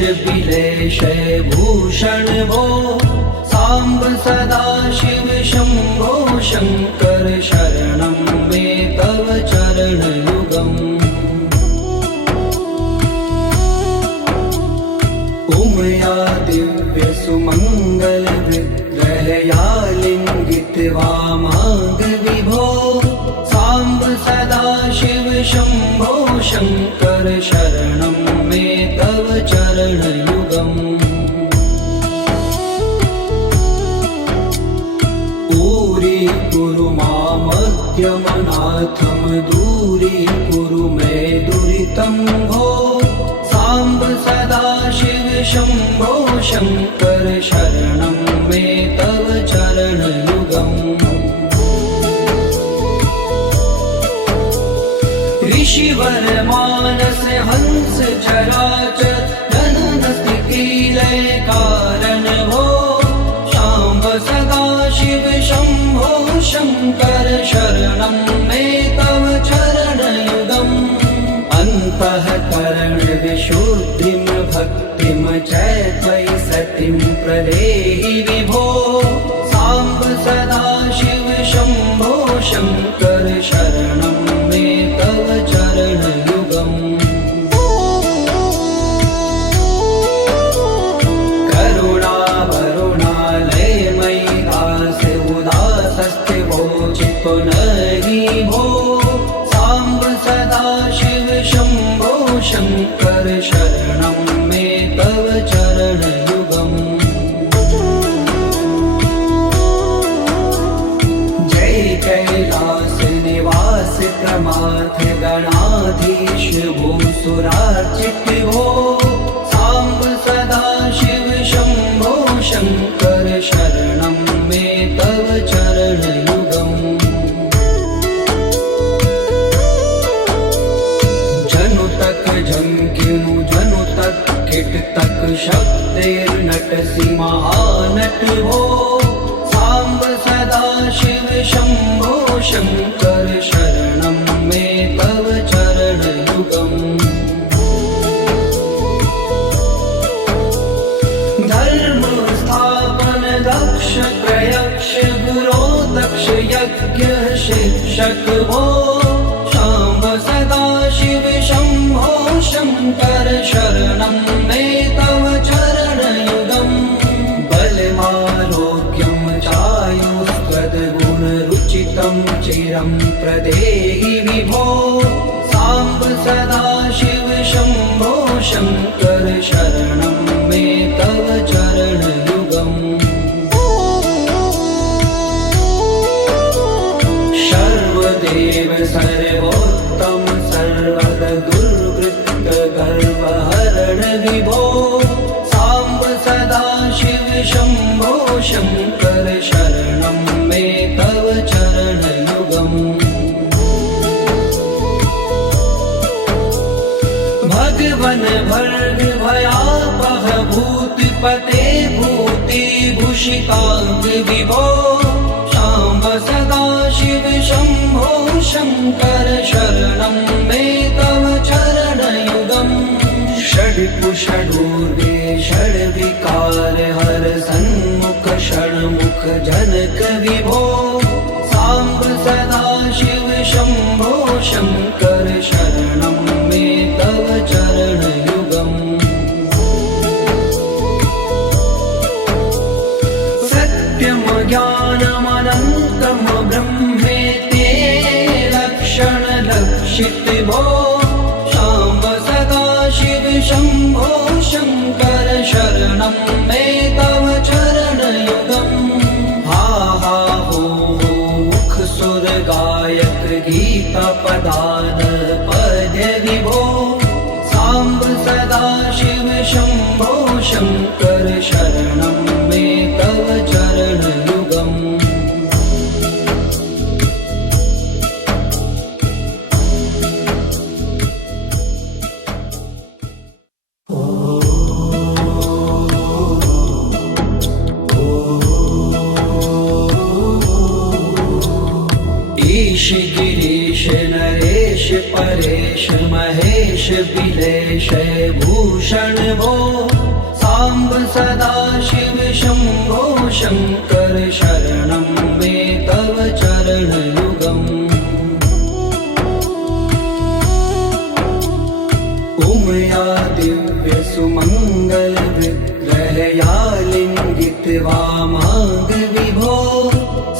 बिलेश भूषण भो सांब सदा शिव शंभो शंकर शरणं मे तव चरणयुगम् उमया दिव्य सुमंगल विग्रहया लिंगित वामांग विभो सांब सदा शिव शंभो शंकर शरणं मे तव चरणयुगम् दूरी मामद्यमनाथम दूरी कुरु मे दुरितं भो सांब सदा शिव शंभो शंकर शरणं मे तव चरणयुगम् ऋषिवर मानस हंस चराचर जनन स्थिति लय कारण भो सांब सदा शिव शंभो शंकर शरणं मे तव चरणयुगम् अन्तःकरण विशुद्धिं भक्तिं च त्वयि सतिं प्रदेहि विभो सांब सदा शिव शंभो शंकर शरणं मे तव चरणयुगम् पुनरि भो सांब सदा शिव शंभो शंकर शरणं मे तव चरणयुगम् जय कैलास निवास प्रमाथ गणाधीश भूसुरार्चित भो सांब सदा शिव शंभो शंकर शरणं मे तव चरणयुगम् झंकिनु जनु तक किट तक शब्देर्नटसि महानट भो सांब सदा शिव शंभो शंकर शरणं मे तव चरणयुगम् धर्म स्थापन दक्ष प्रयक्ष गुरो दक्ष यज्ञ शिक्षक भो सांब सदा शिव शंभो शंकर शरणं मे तव चरणयुगम् बलमारोग्यं चायुस्त्वद्गुणरुचितं चिरं प्रदेहि विभो सांब सदा शिव शंभो शंकर शरणं मे तव चरणयुगम् सर्वदेव सर्वोत्तम सर्वद दुर्वृत्त गर्वहरण विभो सांब सदा शिव शंभो शंकर शरणं मे तव चरणयुगम् भगवन भर्ग भयापह भूतिपते भूति भूषितांग विभो सांब सदा शिव शंभो शंकर शरणं मे तव चरणयुगम् षड्पुषडूर्वे षड्विकार हर सन्मुख षण्मुख जनक विभो सांब सदा शिव शंभो शंकर शरणं मे तव चरणयुगम् सत्यं ज्ञानमनन्तं ब्रह्मेति लक्षण लक्षित भो सांब सदा शिव शंभो शंकर शरणं मे तव चरणयुगम् हा हा हो मुख सुर गायक गीता पदान पद्य विभो सांब सदा शिव शंभो शंकर शरणं मे तव चरणयुगम् ईश गिरीश नरेश परेश महेश बिलेश भूषण भूषण भो साम्ब सदाशिव शम्भो शङ्कर शरणं मे तव चरणयुगम् उमया दिव्य सुमङ्गल विग्रहया लिङ्गित वामाङ्ग विभो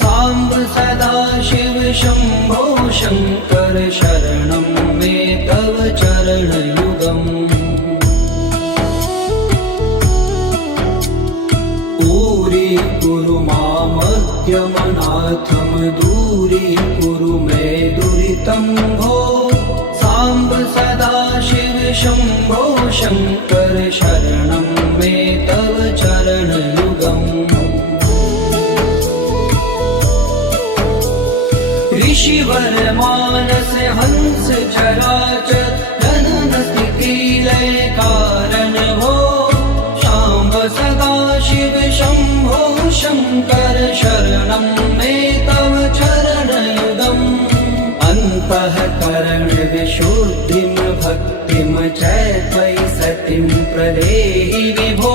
साम्ब सदाशिव शम्भो शङ्कर शरणं मे तव चरणयुगम् दूरी मामज्ञमनाथं दूरीकुरु मे दुरितं भो साम्ब सदाशिव शम्भो शङ्कर शरणं मे तव चरणयुगम् ऋषिवर मानस हंस चराचर जनन स्थिति लय कारण भो शाम्ब सदाशिव शम्भो शङ्कर शरणं मे तव चरणयुगम् अन्तःकरण विशुद्धिं भक्तिं च त्वयि सतिं प्रदेहि विभो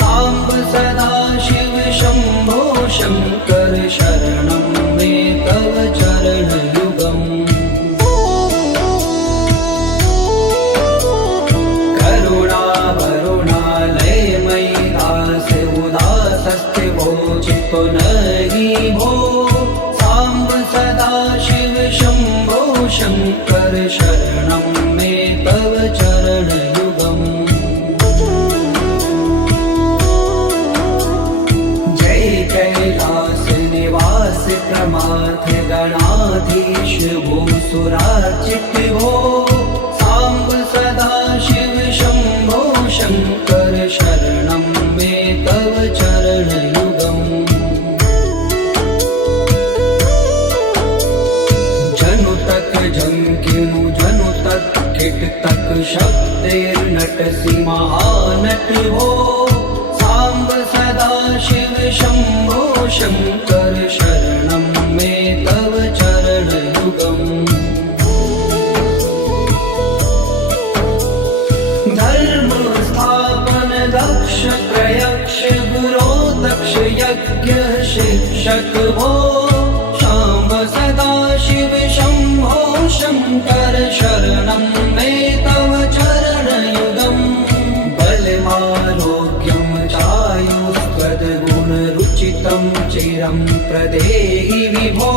साम्ब सदाशिव शम्भो शङ्कर शरणं मे तव चरणयुगम् चित्तो नहि भो साम्ब सदाशिव शम्भो शङ्कर शरणं मे तव चरणयुगम् जय कैलास निवास प्रमाथ गणाधीश भूसुरार्चित भो साम्ब सदाशिव शम्भो शङ्कर शरणं मे तव चरणयुगम् जंकिनु जनु तक किट तक शक्तिर्नटसि महानट भो साम्ब सदाशिव शम्भो शङ्कर शरणं मे तव चरणयुगम् धर्म स्थापन दक्ष प्रयक्ष गुरो दक्ष यज्ञ शिक्षक भो शाम्ब सदाशिव शम्भो शङ्कर शरणं मे तव चरणयुगम् बलमारोग्यं चायुस्त्वद्गुणरुचितं चिरं प्रदेहि विभो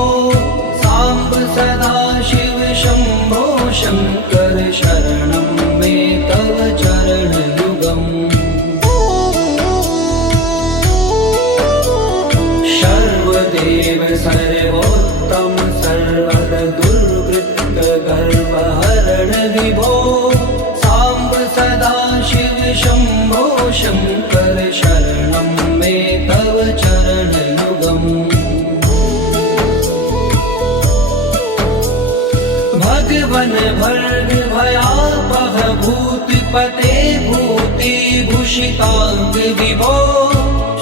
साम्ब सदाशिव शम्भो शङ्कर शरणं मे तव चरणयुगम् सर्वदेव सर्वोत्तम सर्वर दुर्वृत्त गर्वहरण विभो साम्ब सदाशिव शम्भो शङ्कर शरणं मे तव चरणयुगम् भगवन भर्ग भयापह भूतिपते भूतिभूषिताङ्ग विभो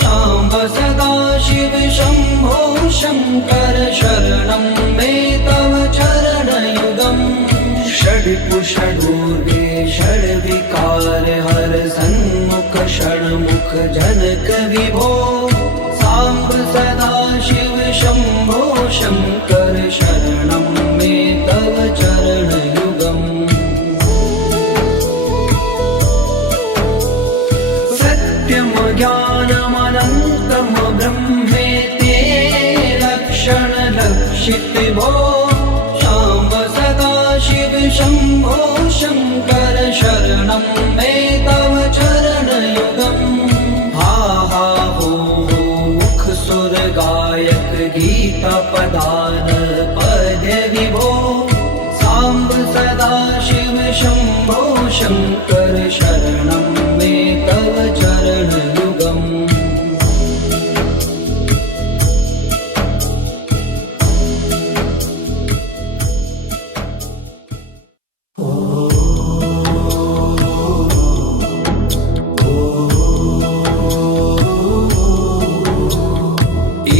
साम्ब सदाशिव शम्भो शङ्कर शरणं मे तव चरणयुगम् षड्पुषडूर्गे षड्विकार हर सन्मुख षण्मुख जनक विभो साम्ब सदाशिव शम्भो शङ्कर शरणं मे तव चरणयुगम् सत्यं ज्ञानमनन्तं ब्रह्मेति लक्षणलक्षित भो साम्ब सदाशिव शम्भो शङ्कर शरणं मे तव चरणयुगम् हा हा हो मुख सुर गायक गीता पदान पद्य विभो साम्ब सदाशिव शम्भो शङ्कर शरणं मे तव चरणयुगम्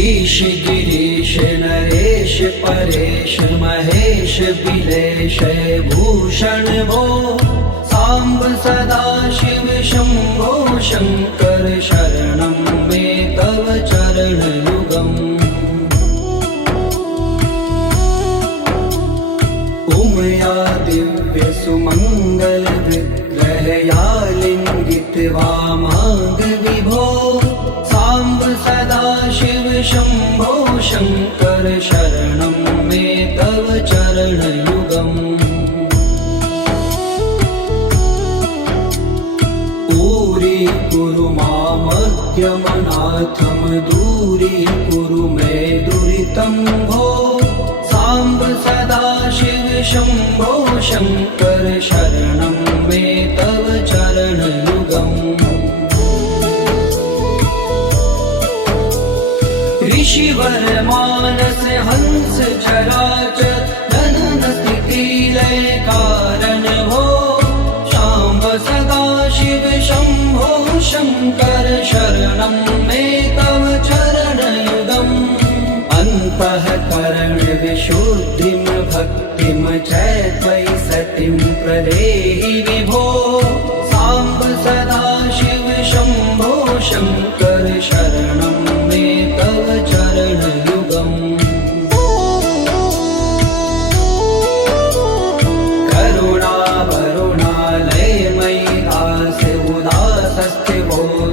ईश गिरीश नरेश परेश महेश बिलेश भूषण भो साम्ब सदा शिव शम्भो शङ्कर शरणं मे तव चरणयुगम् उमया दिव्य सुमङ्गल विग्रहया लिङ्गित वामाङ्ग विभो साम्ब सदा शिव शम्भो शङ्कर शरणं मे तव चरणयुगम् कुरु मामज्ञमनाथं दूरीकुरु मे दुरितं भो साम्ब सदा शिव शम्भो शङ्कर शरणं मे तव चरणयुगम् ऋषिवर मानस हंस चराचर जनन स्थिति लय कारण भो शाम्ब सदा शिव शम्भो शङ्कर शरणं मे तव चरणयुगम् अन्तःकरण विशुद्धिं भक्तिं च त्वयि सतिं प्रदेहि विभो साम्ब सदा शिव शम्भो शङ्कर शरणं मे तव चरणयुगम्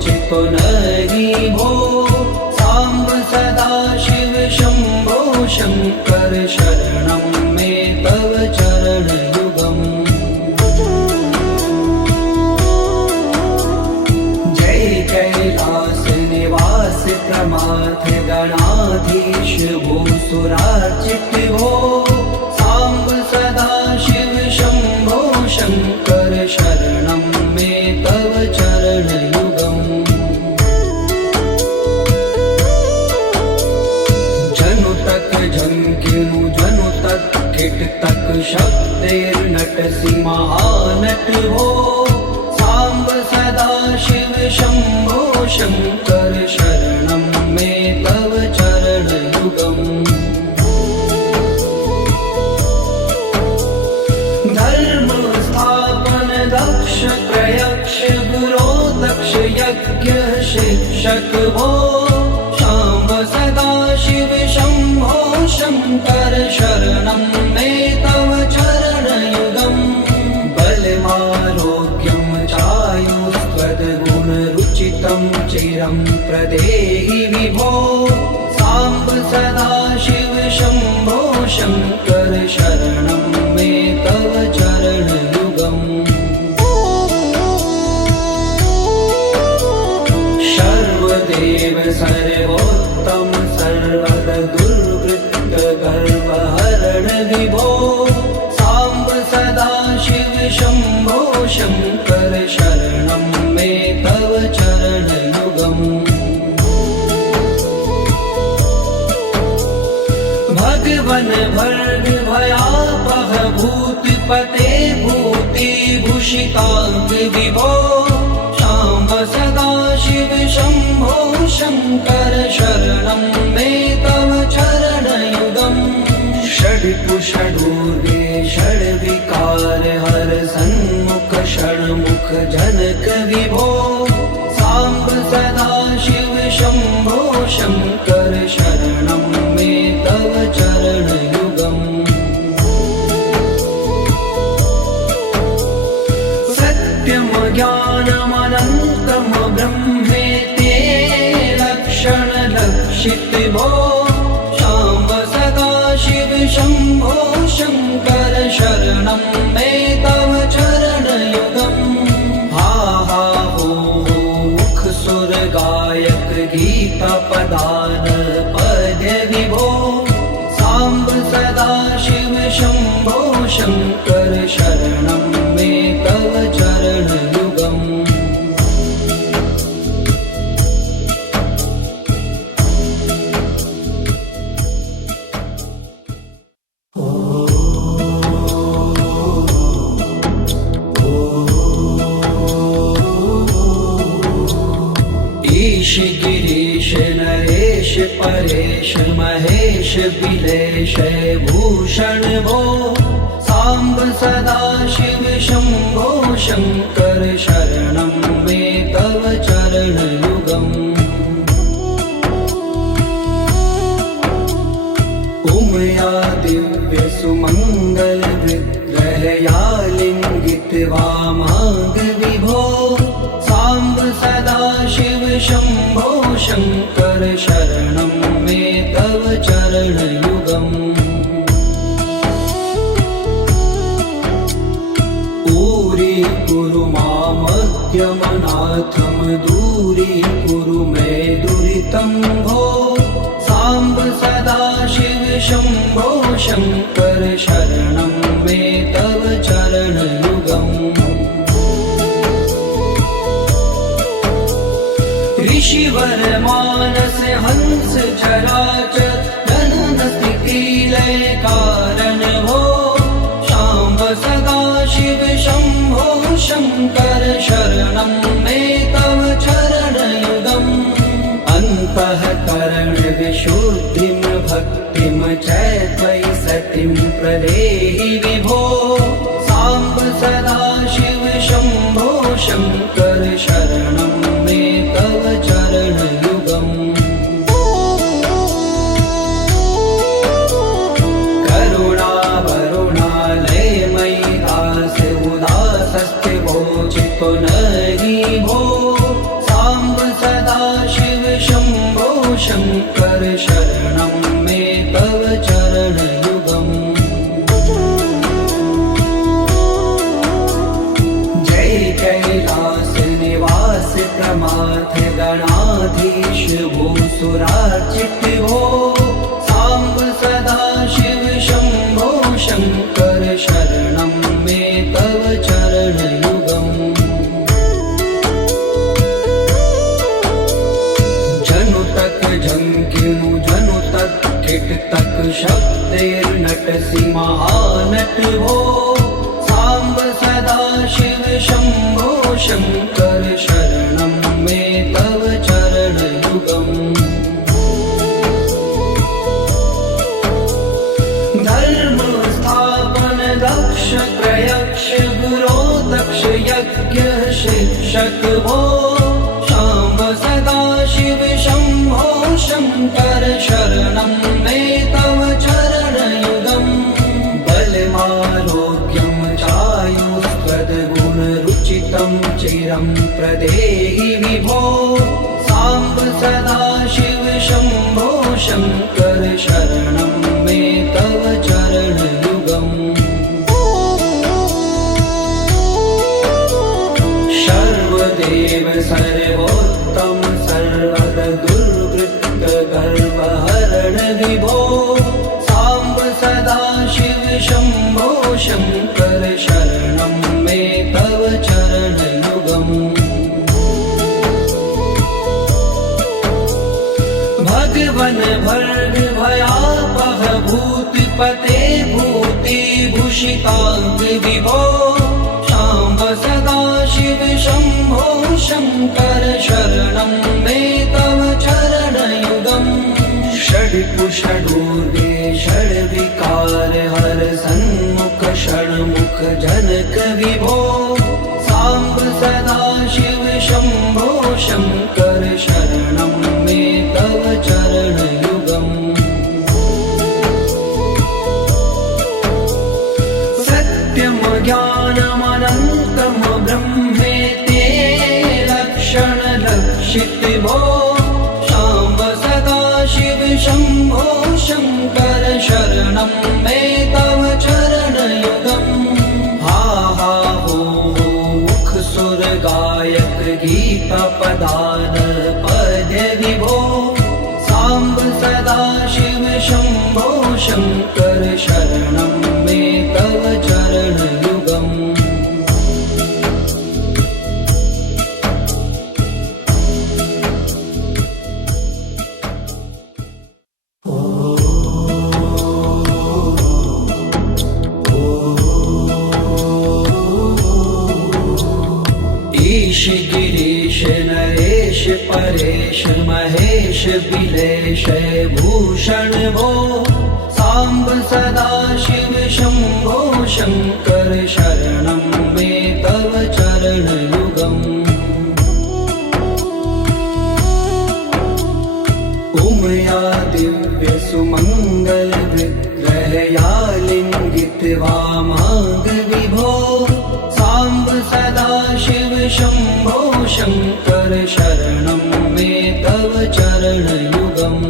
चितो नरि भो साम्ब सदा शिव शम्भो शङ्कर शरणं मे तव चरणयुगम् जय कैलास निवास प्रमाथ गणाधीश भूसुरार्चित भो साम्ब सदा शिव शम्भो शङ्कर शरणं मे तव चरणयुगम् जनु तक झंकिनु जनु तक किट तक शब्दैर्नटसि महानट हो साम्ब सदा शिव शम्भो शङ्कर शरणं मे तव चरणयुगम् धर्म स्थापन दक्ष प्रयक्ष गुरो दक्ष यज्ञ शिक्षक भो शाम्ब सदा शिव शम्भो शङ्कर शरणं मे तव चरणयुगम् बलमारोग्यं चायुस्त्वद्गुणरुचितं चिरं प्रदेहि विभो साम्ब सदा शिव शम्भो शङ्कर शरणं मे तव चरणयुगम् सर्वदेव सर्वोत्तम सर्वद दुर्वृत्त गर्वहरण विभो साम्ब सदा शिव शम्भो शङ्कर शरणं मे तव चरणयुगम् भगवन भर्ग भयापह भूतपते भूतिभूषिताङ्ग विभो शाम्ब सदा शिव शम्भो शङ्कर शरणं मे तव चरणयुगम् षड्कुषडूर्गे षड्विकार हर सन्मुख षण्मुख जनक विभो साम्ब सदा शिव शम्भो शङ्कर शरणं मे तव चरणयुगम् सत्यं ज्ञानमनन्तं ब्रह्मेते लक्षण लक्षित भो शाम्ब सदा शिव शम्भो शङ्कर शरणं मे तव चरणयुगम् हा हा हो मुख सुर गायक गीता पदान पद्य विभो साम्ब सदा शिव शम्भो शङ्कर शरणं मे तव चरणयुगम् ईश गिरीश नरेश परेश महेश बिलेश भूषण भो साम्ब सदाशिव शम्भो शङ्कर शरणं मे तव चरणयुगम् उमया दिव्यसुमङ्गलविग्रहया लिङ्गित्वा मार्गविभो साम्ब सदाशिव शम्भो शङ्कर शरणं मे तव चरणयुगम् दूरी मामद्यमनाथं दूरीकुरु मे दुरितं भो साम्ब सदाशिव शम्भो शङ्कर शरणं मे तव चरणयुगम् ऋषिवर मानस हंस चराचर जनन स्थिति लय कारण भो शाम्ब सदाशिव शम्भो शङ्कर शरणं मे तव चरणयुगम् अन्तःकरण विशुद्धिं भक्तिं च त्वयि सतिं प्रदेहि विभो साम्ब सदाशिव शम्भो शङ्कर शरणं मे तव चरणयुगम् नहि भो साम्ब सदाशिव शम्भो शङ्कर शरणं मे तव चरणयुगम् जय कैलास निवास प्रमाथ गणाधीश भूसुरार्चित भो साम्ब सदाशिव शम्भो शङ्कर शरणं मे तव चरणयुगम् झंकिनु जनु तक किट तक शब्दैर्नटसि महानट भो साम्ब सदाशिव शम्भो शङ्कर शरणं मे तव चरणयुगम् धर्म स्थापन दक्ष प्रयक्ष गुरो दक्ष यज्ञ शिक्षक भो शाम्ब सदाशिव शम्भो शङ्कर शरणं मे तव चरणयुगम् बलमारोग्यं चायुस्त्वद्गुणरुचितं चिरं प्रदेहि विभो साम्ब सदाशिव शम्भो शङ्कर शरणं मे तव चरणयुगम् सर्वदेव सर्वोत्तम सर्वद दुर्वृत्त गर्वहरण विभो साम्ब सदाशिव शम्भो शङ्कर शरणं मे तव चरणयुगम् भगवन् भर्ग भयापह भूतिपते भूतिभूषिताङ्ग विभो साम्ब सदाशिव शम्भो शङ्कर शरणं मे तव चरणयुगम् षड्पुषडूर्गे षड्विकार हर सन्मुख षण्मुख जनक विभो साम्ब सदाशिव शम्भो शङ्कर शरणं मे तव चरणयुगम् सत्यं ज्ञानमनन्तं ब्रह्मेति लक्षणलक्षित भो साम्ब सदाशिव शम्भो शङ्कर शरणं मे तव चरणयुगम् हा हा हो मुख सुर गायक गीता पदान पद्य विभो साम्ब सदाशिव शम्भो शङ्कर शरणं मे तव चरणयुगम् ईश गिरीश नरेश परेश महेश बिलेश भूषण भो साम्ब सदा शिव शम्भो शङ्कर शरणं मे तव चरणयुगम् उमया दिव्य सुमङ्गल विग्रहया लिङ्गित्वा माग विभो साम्ब सदा शिव शम्भो शङ्कर शरणं मे तव चरणयुगम्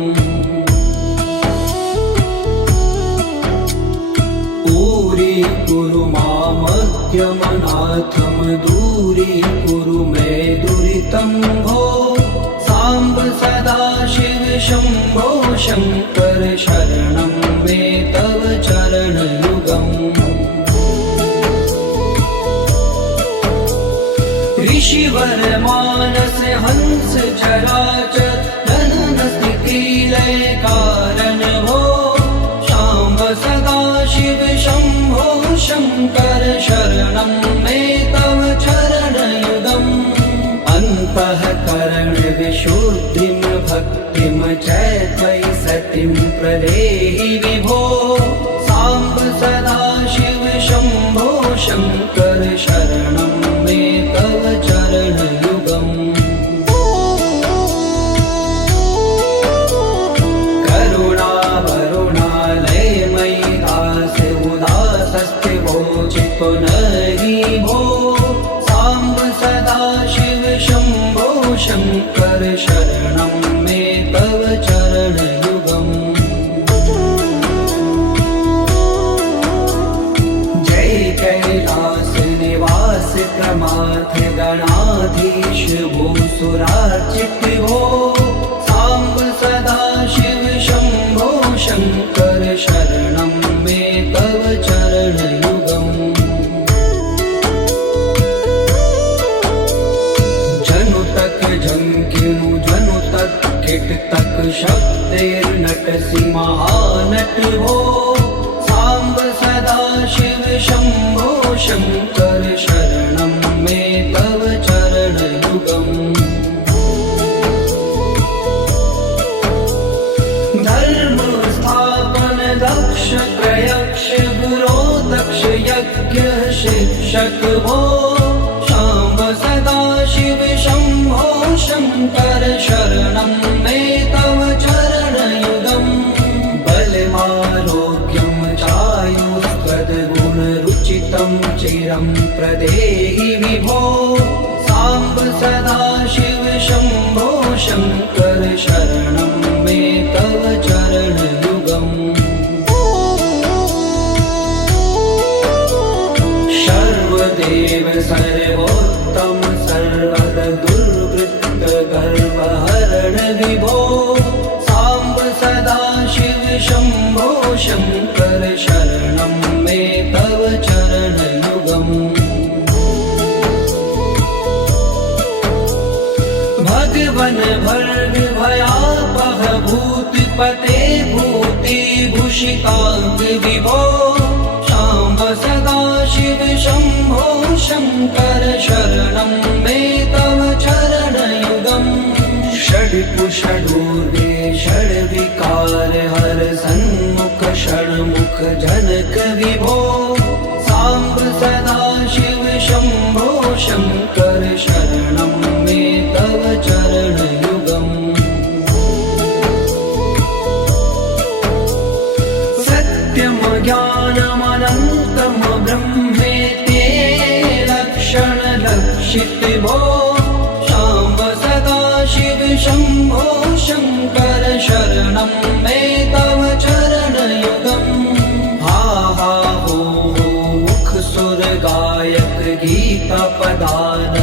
कुरु मामज्ञमनाथं दूरीकुरु मे दुरितं भो साम्ब सदा शिव शम्भो शङ्कर शरणं मे तव चरणयुगम् ऋषिवर मानस हंस चराचर जनन स्थिति लय कारण भो शाम्ब सदा शिव शम्भो शङ्कर शरणं मे तव चरणयुगम् अन्तःकरण विशुद्धिं भक्तिं च त्वयि सतिं प्रदेहि विभो साम्ब सदा शिव शम्भो शङ्कर शरणं मे तव चरणयुगम् पुनरि भो साम्ब सदा शिव शम्भो शङ्कर शरणं मे तव चरणयुगम् जय कैलास निवास प्रमाथ गणाधीश भूसुरार्चित भो साम्ब सदा शिव शम्भो शङ्कर शरणं मे तव चरणयुगम् झंकिनु जनु तक किट तक शब्देर्नटसि महानट हो साम्ब सदा शिव शम्भो शङ्कर शरणं मे तव चरणयुगम् धर्म स्थापन दक्ष प्रयक्ष गुरो दक्ष यज्ञ शिक्षक भो शाम्ब सदा शिव शम्भो शङ्कर शरणं मे तव चरणयुगम् बलमारोग्यं चायुष्पदगुणरुचितं चिरं प्रदेहि विभो साम्ब सदा शिव शम्भो शङ्कर शरणं मे तव चरणयुगम् सर्वदेव सर्वोत्तम सर्वद दुर्वृत्त गर्वहरण विभो साम्ब सदा शिव शम्भो शङ्कर शरणं मे तव चरणयुगम् भगवन् भर्ग भयापह भूतिपते भूतिभूषिताङ्ग विभो साम्ब सदा शिव शम्भो शङ्कर शरणं मे तव चरणयुगम् षड्पुषडूर्वे षड्विकार हर सन्मुख षण्मुख जनक विभो साम्ब सदा शिव शम्भो शङ्कर शरणं मे तव चरणयुगम् सत्यं ज्ञानमनन्तं ब्रह्मेति लक्षणलक्षित भो शाम्ब सदा शिव शम्भो शङ्कर शरणं मे तव चरणयुगम् हा हा हो मुख सुर गायक गीता पदान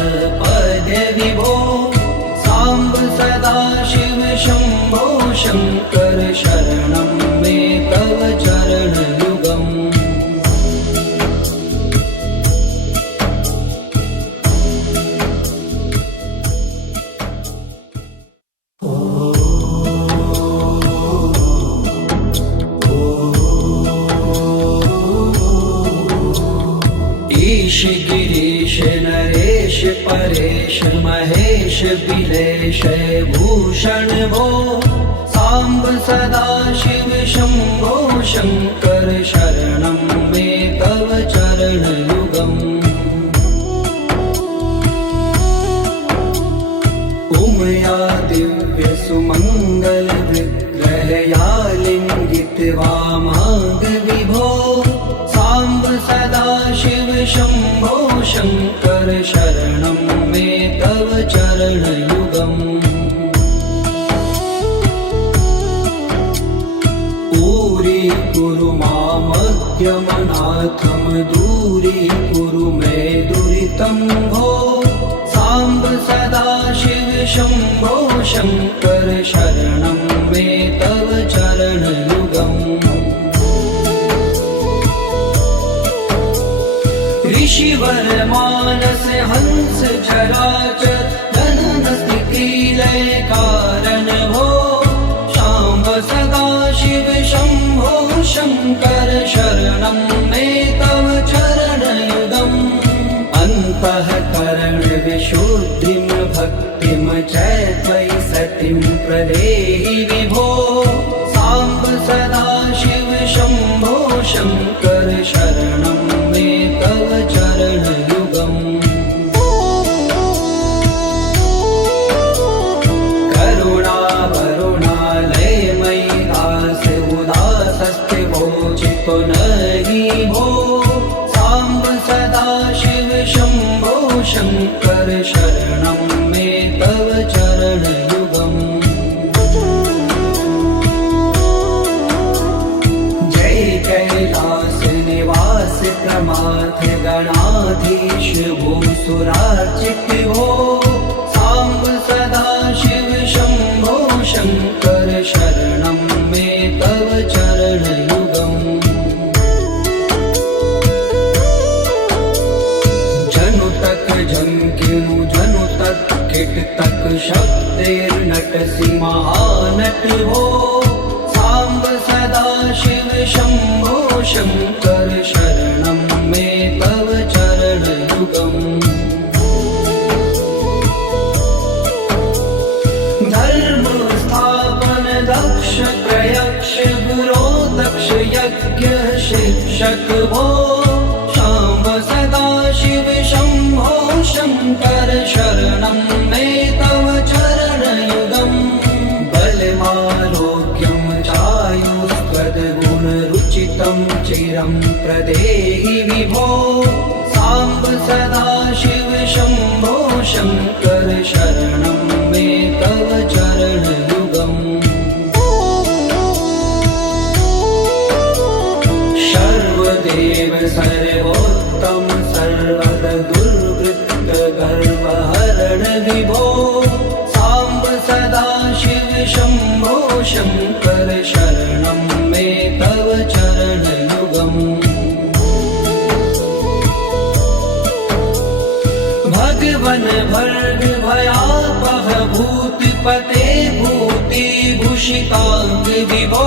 पद्य विभो साम्ब सदा शिव शम्भो शङ्कर शरणं मे तव चरणयुगम् ईश गिरीश नरेश परेश महेश बिलेश भूषण भो साम्ब सदा शिव शम्भो शङ्कर शरणं मे तव चरणयुगम् उमया दिव्य सुमङ्गल विग्रहया लिङ्गित वामाङ्ग विभो साम्ब सदा शिव शम्भो शङ्कर शरणं मे तव चरणयुगम् कुरु मामज्ञमनाथं दूरीकुरु मे दुरितं भो साम्ब सदा शिव शम्भो शङ्कर शरणं मे तव चरणयुगम् ऋषिवर मानस हंस चराचर जनन स्थिति लय कारण भो शाम्ब सदा शिव शम्भो शङ्कर शरणं मे तव चरणयुगम् अन्तःकरण विशुद्धिं भक्तिं च त्वयि सतिं प्रदेहि विभो साम्ब सदा शिव शम्भो शङ्कर शरणं मे तव चरणयुगम् नहि भो साम्ब सदा शिव शम्भो शङ्कर शरणं मे तव चरणयुगम् जय कैलास निवास प्रमाथ गणाधीश भूसुरार्चित भो साम्ब सदा शिव शम्भो शङ्कर शरणं मे तव चरणयुगम् झंकिनु जनु तक किट तक शब्देर्नटसि महानट हो साम्ब सदा शिव शम्भो शङ्कर शरणं मे तव चरणयुगम् धर्म स्थापन दक्ष प्रयक्ष गुरो दक्ष यज्ञ शिक्षक भो शाम्ब सदा शिव शम्भो शङ्कर शरणं मे तव चरणयुगम् बलमारोग्यं चायुस्त्वद्गुणरुचितं चिरं प्रदेहि विभो साम्ब सदा शिव शम्भो शङ्कर शरणं मे तव चरणयुगम् सर्वदेव सर्वोत्तम सर्वद दुर्वृत्त गर्वहरण विभो साम्ब सदा शिव शम्भो शङ्कर शरणं मे तव चरणयुगम् भगवन् भर्ग भयापह भूतिपते भूतिभूषिताङ्ग विभो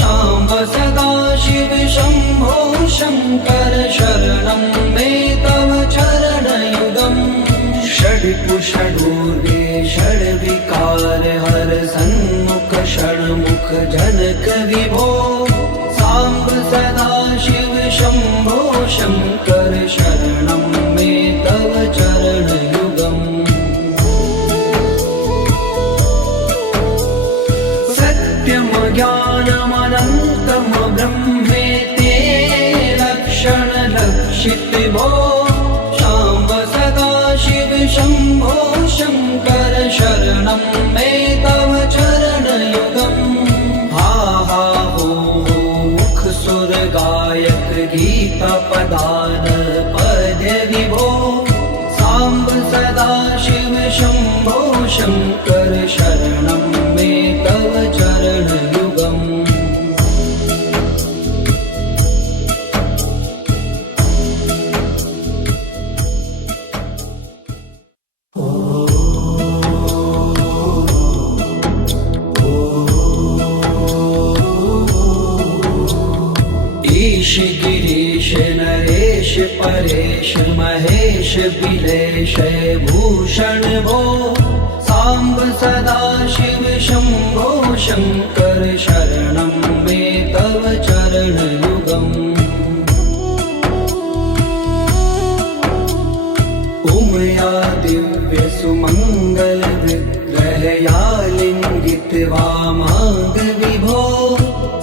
साम्ब सदा शिव शम्भो शङ्कर शरणं मे तव चरणयुगम् षड्कुषडूर्वे षड्विकार हर सन्मुख षण्मुख जनक विभो साम्ब सदा शिव शम्भो शङ्कर शरणं मे तव चरणयुगम् सत्यं ज्ञानमनन्तं ब्रह्मेते लक्षणलक्षित भो शाम्ब सदा शिव शम्भो शङ्कर शरणं मे तव चरणयुगम् हा हा हो मुख सुर गायक गीता पदान पद्य विभो साम्ब सदा शिव शम्भो शङ्कर शरणं मे तव चरणयुगम् ईश गिरीश नरेश परेश महेश बिलेश भूषण भो साम्ब सदा शिव शम्भो शङ्कर शरणं मे तव चरणयुगम् उमया दिव्यसुमङ्गलविग्रहया लिङ्गितवामाङ्गविभो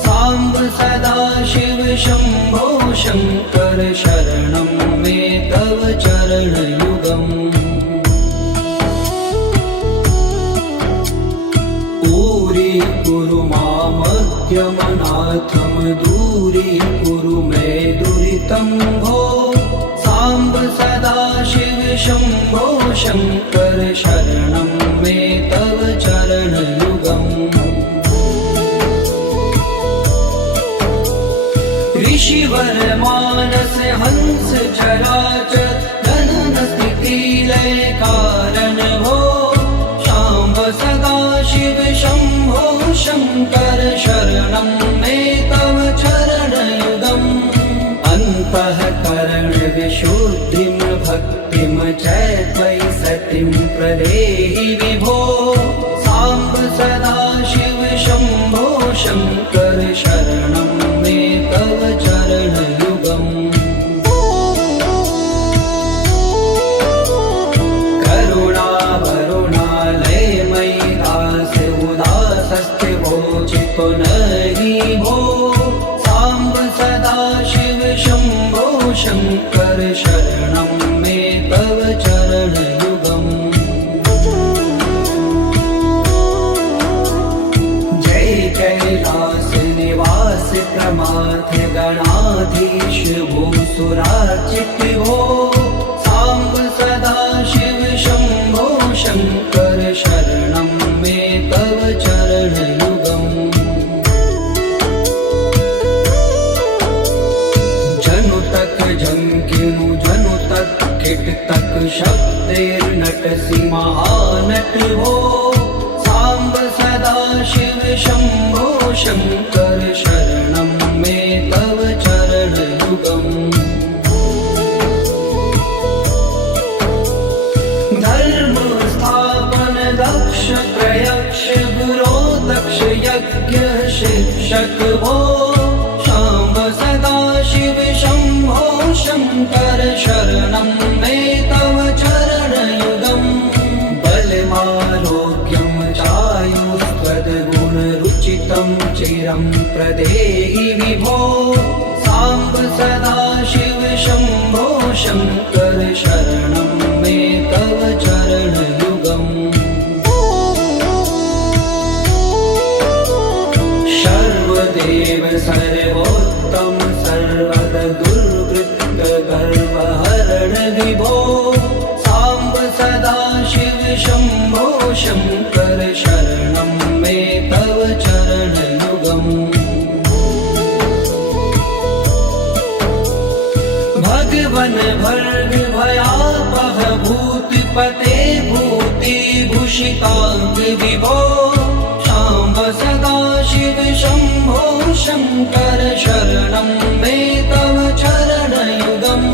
साम्ब सदाशिव शम्भो शङ्कर शरणं मे तव चरणयुगम् दूरी मामद्यमनाथं दूरीकुरु मे दुरितं भो साम्ब सदाशिव शम्भो शङ्कर शरणं मे तव चरणयुगम् ऋषिवर मानस हंस चराचर जनन स्थिति लय कारण भो शाम्ब सदाशिव शम्भो शङ्कर शरणं मे तव चरणयुगम् अन्तःकरण विशुद्धिं भक्तिं च त्वयि सतिं प्रदेहि विभो साम्ब सदाशिव शम्भो शङ्कर शरणं मे तव चरणयुगम् पुनरि भो साम्ब सदाशिव शम्भो शङ्कर शरणं मे तव चरणयुगम् जय कैलास निवास प्रमाथ गणाधीश भूसुरार्चित भो साम्ब सदाशिव शम्भो शङ्कर शरणं मे तव चरणयुगम् झंकिनु जनु तक किट तक शब्देर्नटसि महानट हो साम्ब सदाशिव शम्भो शङ्कर शरणं मे तव चरणयुगम् धर्म स्थापन दक्ष प्रयक्ष गुरो दक्ष यज्ञ शिक्षक भो शाम्ब सदाशिव शम्भो शङ्कर शरणं मे तव चरणयुगम् बलमारोग्यं चायुस्त्वद्गुणरुचितं चिरं प्रदेहि विभो साम्ब सदाशिव शम्भो शङ्कर शरणं मे तव चरणयुगम् सर्वदेव सर्वोत्तम सर्वद दुर्वृत्त गर्वहरण विभो साम्ब सदाशिव शम्भो शङ्कर शरणं मे तव चरणयुगम् भगवन् भर्ग भयापह भूतिपते भूतिभूषिताङ्ग विभो साम्ब सदाशिव शम्भो शङ्कर शरणं मे तव चरणयुगम्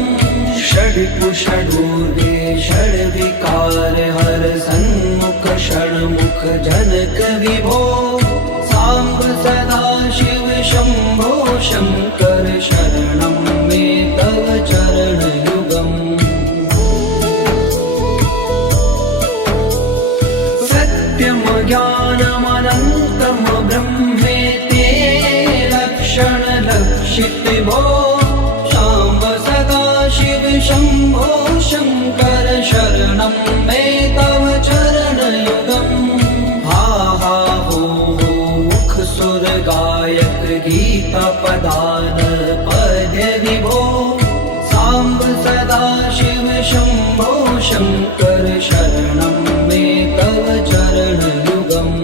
षड्कुषडूर्गे षड्विकार हर सन्मुख षण्मुख जनक विभो साम्ब सदाशिव शम्भो शङ्कर शरणं मे तव चरणयुगम् सत्यं ज्ञानमनन्तं ब्रह्मेति लक्षणलक्षित भो साम्ब सदाशिव शम्भो शङ्कर शरणं मे तव चरणयुगम् हा हा हो मुख सुर गायक गीता पदान पद्य विभो साम्ब सदाशिव शम्भो शङ्कर शरणं मे तव चरणयुगम्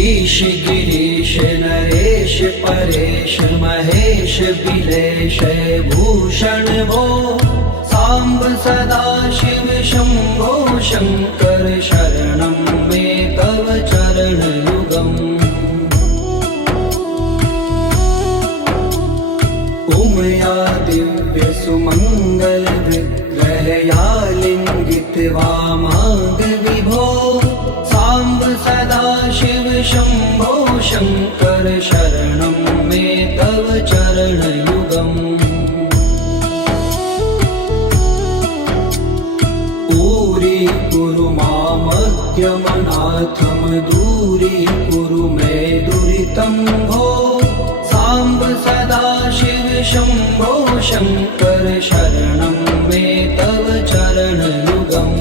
ईश गिरीश नरेश परेश महेश बिलेश भूषण भो साम्ब सदाशिव शम्भो शङ्कर शरणं मे तव माङ्ग विभो साम्ब सदाशिव शम्भो शङ्कर शरणं मे तव चरणयुगम् दूरीकुरु मामज्ञमनाथं दूरीकुरु मे दुरितं भो साम्ब सदाशिव शम्भो शङ्कर शरणं मे तव चरणयुगम्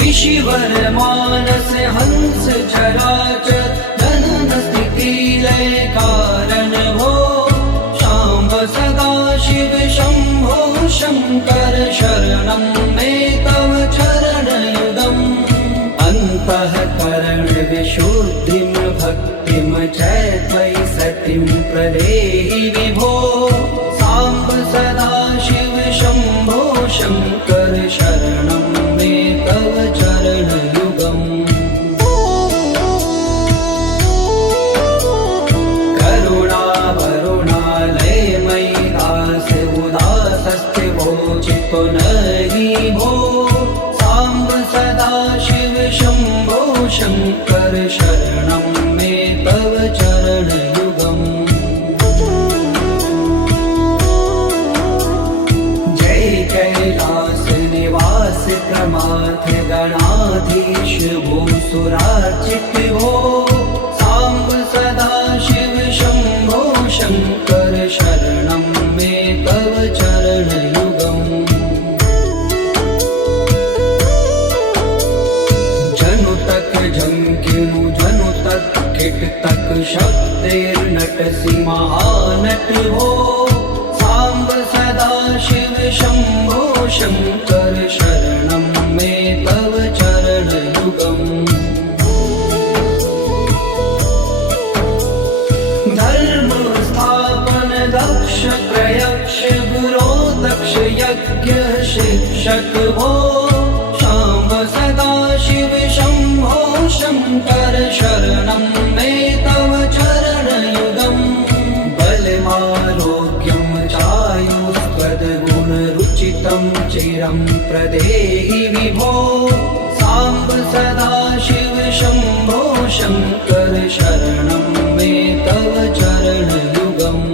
ऋषिवर मानस हंस चराचर जनन स्थिति लय कारण भो शाम्ब सदाशिव शम्भो शङ्कर शरणं मे तव चरणयुगम् अन्तःकरण विशुद्धिं भक्तिं च त्वयि सतिं प्रदेहि विभो साम्ब सदाशिव शम्भो शङ्कर शरणं मे तव चरणयुगम् करुणावरुणालयमयि दास उदासस्थिवोचितो नहि भो साम्ब सदाशिव शम्भो शङ्कर शरणं मे तव चरणयुगम् जय कैलास निवास प्रमाथ गणाधीश भूसुरार्चित भो साम्ब सदाशिव शम्भो शङ्कर शरणं मे तव चरणयुगम् जनु तक झंकिनु जनु तक किट तक शब्देर्नटसि महानट हो साम्ब सदाशिव शम्भो शङ्कर शरणं मे तव चरणयुगम् धर्म स्थापन दक्ष प्रयक्ष गुरो दक्ष यज्ञ शिक्षक भो शाम्ब सदाशिव शम्भो शङ्कर शरणं मे तव चरणयुगम् बलमारोग्यं चायुष्पदगुणरुचितं चिरं प्रदेहि विभो साम्ब सदाशिव शम्भो शङ्कर शरणं मे तव चरणयुगम्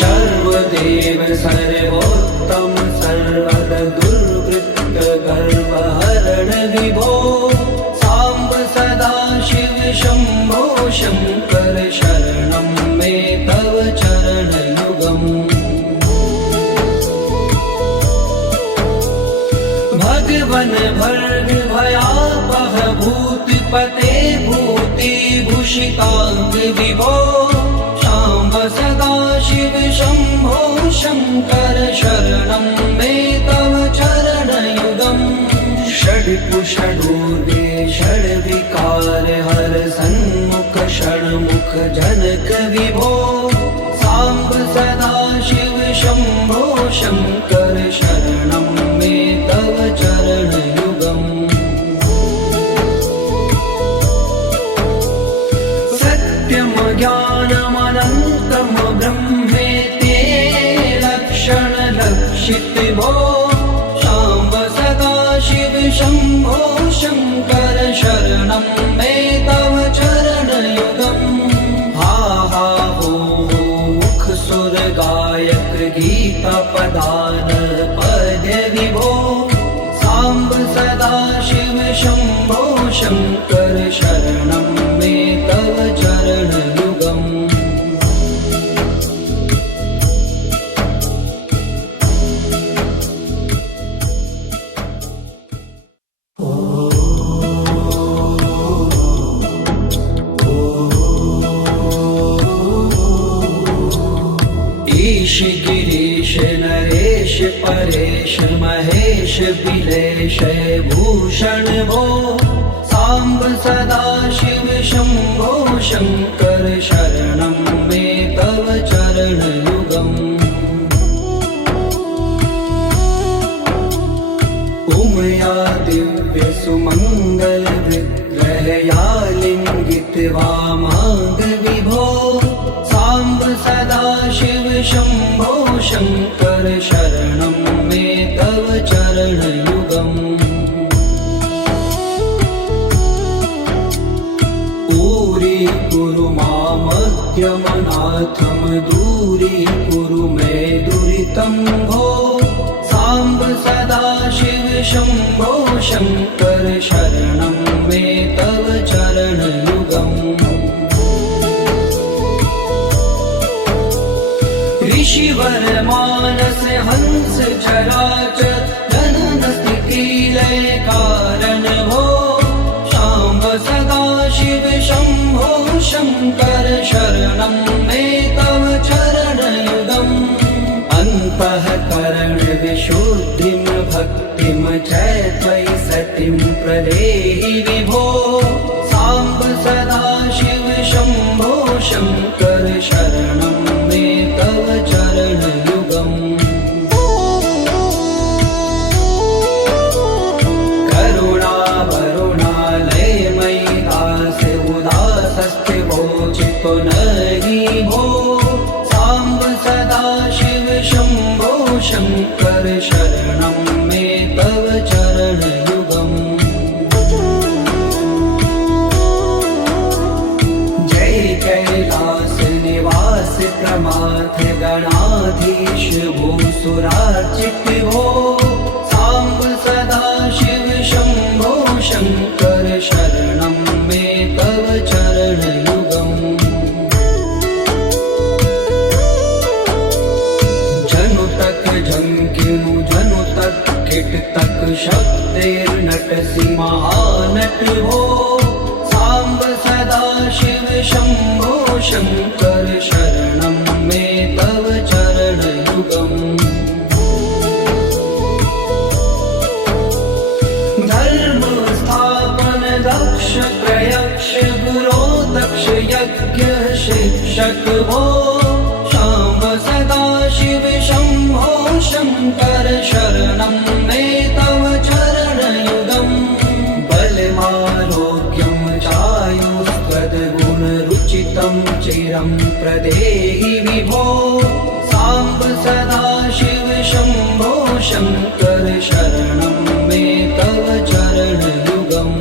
सर्वदेव सर्वोत्तम सर्वद दुर्वृत्त गर्वहरण विभो साम्ब सदाशिव शम्भो शङ्कर शरणं मे तव चरणयुगम् भगवन भर्ग भयापह भूतिपते भूतिभूषिताङ्ग विभो शाम्ब सदाशिव शम्भो शङ्कर शरणं मे तव चरणयुगम् षड्कुषडूर्वे षड्विकार हर सन्मुख षण्मुख जनक विभो साम्ब सदाशिव शम्भो शङ्कर शरणं मे तव चरणयुगम् सत्यं ज्ञानमनन्तं ब्रह्मेति लक्षण लक्षित भो शाम्ब सदाशिव शम्भो शङ्कर शरणं मे तव चरणयुगम् हा हा हो मुख सुर गायक गीता पदान पद्य विभो साम्ब सदाशिव शम्भो शङ्कर शरणं मे तव चरणयुगम् ईश गिरीश नरेश परेश महेश बिलेश भूषण भो साम्ब सदाशिव शम्भो शङ्कर शरणं मे तव चरणयुगम् उमया दिव्य सुमङ्गल विग्रहया लिङ्गित वामाङ्ग विभो साम्ब सदा शिव शम्भो शङ्कर शरणं मे तव चरणयुगम् दूरीकुरु मामद्यमनाथं दूरीकुरु मे दुरितं भो साम्ब सदा शिव शम्भो शङ्कर शरणं मे तव चरणयुगम् ऋषिवर मानस हंस चराचर जनन स्थिति लय कारण भो शाम्ब सदा शिव शम्भो शङ्कर शरणं मे तव चरणयुगम् अन्तःकरण विशुद्धिं भक्तिं च त्वयि सतिं प्रदेहि विभो साम्ब सदा शिव शम्भो शङ्कर शरणं मे तव चरणयुगम् करुणा वरुणालयमयि दास्य उदासस्ते वोचितो नहि भो साम्ब सदा शिव शम्भो शङ्कर शरणं मे तव चरणयुगम् जय कैलास निवास प्रमाथ गणाधीश भूसुरार्चित भो साम्ब सदा शिव शम्भो शङ्कर शरणं मे तव चरणयुगम् जनु तक झंकिनु जनु तक किट तक शब्दैर्नटसि महानट भो साम्ब सदा शिव शम्भो शङ्कर शरणं मे तव चरणयुगम् धर्म स्थापन दक्ष प्रयक्ष गुरो दक्ष यज्ञ शिक्षक भो शाम्ब सदा शिव शम्भो शङ्कर शरणं मे तव चरणयुगम् बलमारोग्यं चायुस्त्वद्गुणरुचितं चिरं प्रदेहि विभो साम्ब सदा शिव शम्भो शङ्कर शरणं मे तव चरणयुगम्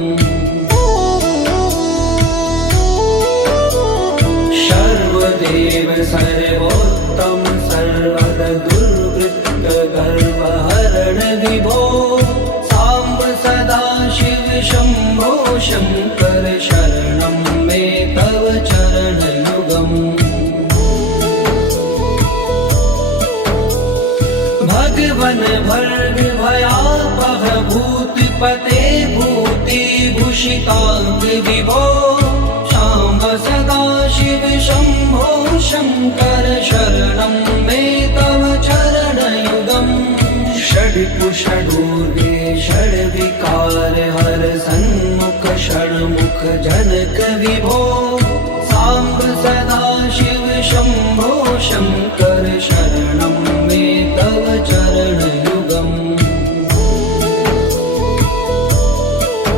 सर्वदेव सर्वोत्तम सर्वद दुर्वृत्त गर्वहरण विभो साम्ब सदा शिव शम्भो शङ्कर शरणं मे तव चरणयुगम् भगवन भर्ग भयापह भूतिपते भूतिभूषिताङ्ग विभो शाम्ब सदा शिव शम्भो शङ्कर शरणं मे तव चरणयुगम् षड्कुषडूर्गे षड्विकार हर सन्मुख षण्मुख जनक विभो साम्ब सदा शिव शम्भो शङ्कर शरणं